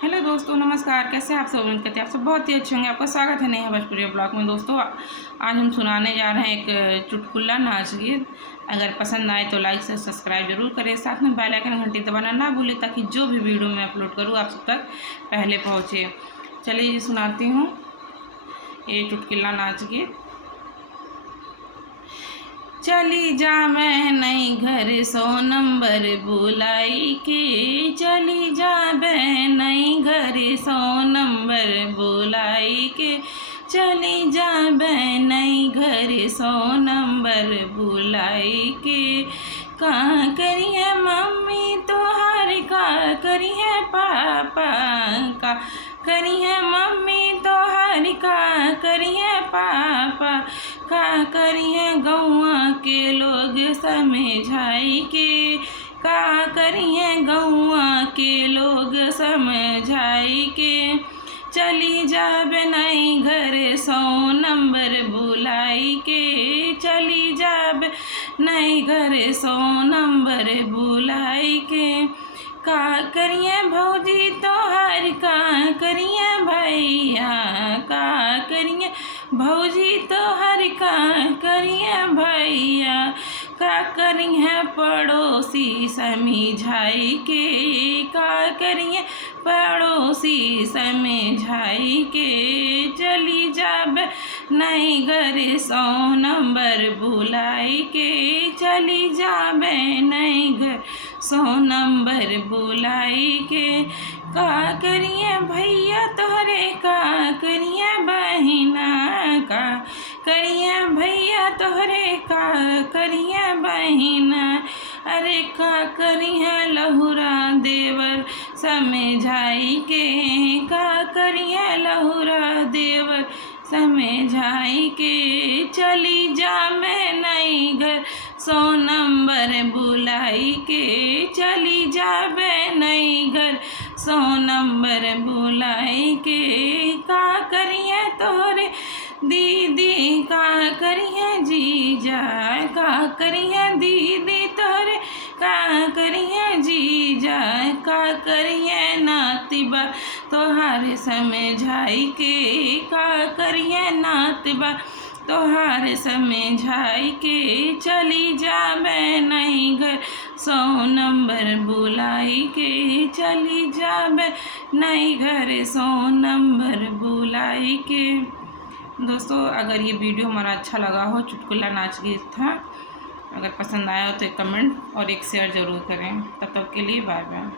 Hello दोस्तों, नमस्कार। कैसे आप सब? उम्मीद करते हैं आप सब बहुत ही अच्छे होंगे। आपका स्वागत है नए भोजपुरी ब्लॉग में। दोस्तों, आज हम सुनाने जा रहे हैं एक चुटकुला नाच गीत। अगर पसंद आए तो लाइक से सब्सक्राइब जरूर करें, साथ में बेल आइकन घंटी दबाना ना भूलें ताकि जो भी वीडियो मैं अपलोड करूँ आप सब तक पहले पहुँचे। चलिए ये सुनाती हूँ ये चुटकुला नाच गीत। चली जा मैं नई घर 100 नंबर बुलाई के, चली जा बहन नई घर 100 नंबर बुलाई के, चली जा बहन नई घर 100 नंबर बुलाई के। कहाँ करी है मम्मी तोहार, का करी है पापा, का करी है मम्मी तोहार, का करी है पापा, का करी है गौआ के लोग समझाई के, का करी है गौआ के लोग समझाई के। चली जा नई घर 100 नंबर बुलाई के, चली जा नई घर 100 नंबर बुलाई के। का करिए भौजी तोहार, का करिए भैया, का करिए भौजी तोहर, का करिए भैया, का करिए पड़ोसी समझाई के, का करिए पड़ोसी समझाई के। चली जाब नई घर 100 नंबर बुलाई के, चली जाब नई घर 100 नंबर बुलाई के। का करिए भैया तोहरे, का करिए बहिना, का करिए भैया तोहरे, का करिए बहिना। अरे का करिए लहुरा देवर समझाई के, का करिए लहुरा देवर समझाई के। चली जा मैं नई घर 100 नंबर बुलाई के, चली जा नई घर 100 नंबर बुलाई के। का करिए तोरे दीदी, का करिए जीजा, का करिए दीदी तोरे, का करिए जीजा, का करिए नातिबा तोहार समझाई के, का करिए नातिबा तोहार समझाई के। चली जा नई घर 100 नंबर बुलाई के, चली जा नई घर 100 नंबर बुलाई के। दोस्तों, अगर ये वीडियो हमारा अच्छा लगा हो, चुटकुला नाच गीत था, अगर पसंद आया हो तो एक कमेंट और एक शेयर ज़रूर करें। तब तक के लिए बाय बाय।